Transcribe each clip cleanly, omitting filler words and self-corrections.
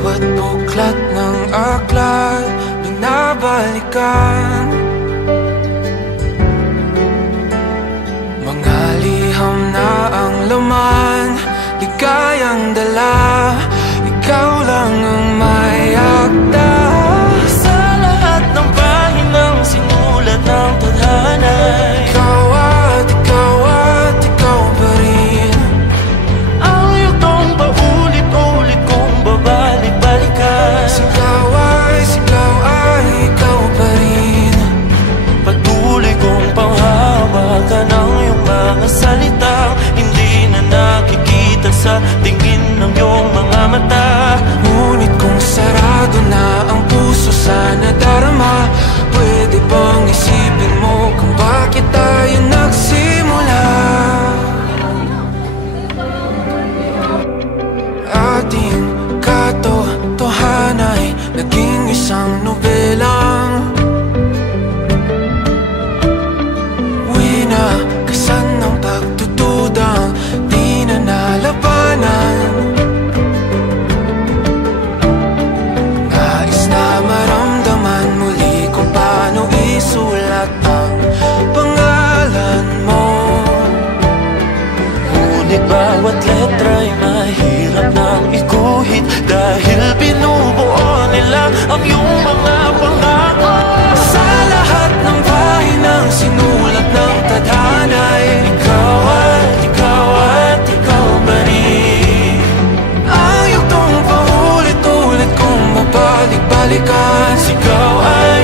Bawat buklat ng aklat binabalikan, mga liham na ang laman, ligayang dala, ikaw lang ang may akda. Sa lahat ng pahinang sinulat ng tadhana, ikaw at ikaw at ikaw pa rin. ang yugtong paulit-ulit kong babalik-balikan. Sigaw ay ikaw pa rin. Patuloy kong panghawakan ang iyong mga salitang hindi na nakikita sa tingin ng iyong mga mata. Ngunit kung sarado na ang puso sa nadarama, pwede bang isipin mo kung bakit tayo nagsimula? Ating katotohanan ay naging isang nobelang winakasan ng pagtutudang di na nalabanan. Nais na maramdaman muli kung paano isulat ang pangalan mo. Ngunit bawat letra'y mahirap nang iguhit, dahil binubuo nila ang iyong mga pangako. Sa lahat ng pahinang sinulat ng tadhana, Ikaw at ikaw at ikaw pa rin. ang yugtong paulit-ulit kong mabalik-balikan. Sigaw ay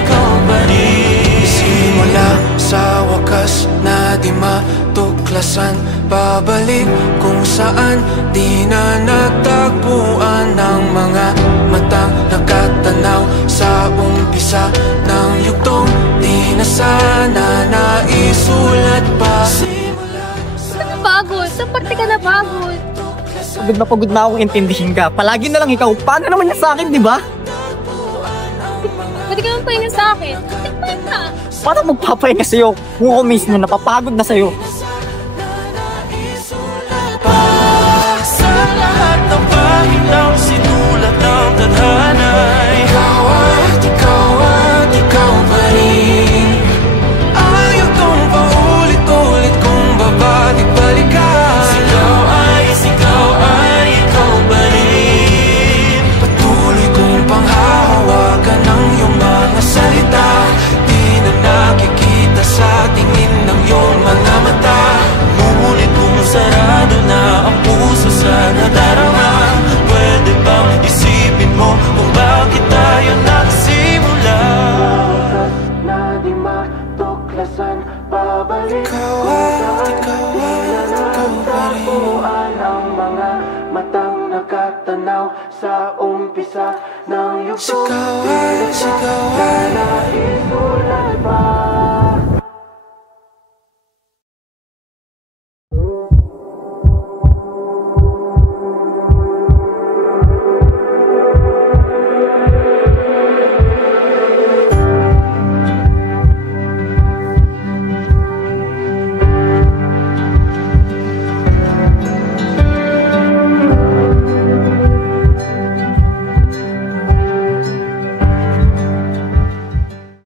ikaw pa rin. Simula sa wakas na di matuklasan, babalik kung saan di na natagpuan ng mga matang nakatanaw sa umpisa ng yugtong di na sana naisulat pa. Pagod, sa parte ka na pagod. Pagod na akong intindihin ka. Palagi na lang ikaw. Paano naman yan sa akin, di ba? Pwede ka naman pahinga sa akin. Nagpahinga. Paano magpapahinga sa'yo kung ako mismo napapagod na sa'yo? Sa lahat ng pahinang sinulat ng tadhana, Ikaw at ikaw pa rin. Ang yugtong paulit-ulit kong babalik-balikan. Sigaw ay ikaw pa rin. Patuloy kong panghahawakan ng iyong mga salita, di na nakikita sa tingin ng iyong mga mata. Ngunit kung sarado na ang puso sa nadarama, pwede bang isipin mo kung bakit tayo nagsimula? Na di matuklasan, babalik ikaw at ikaw pa rin. Ang mga matang nakatanaw sa umpisa ng yugtong. Sigaw ay naisulat pa.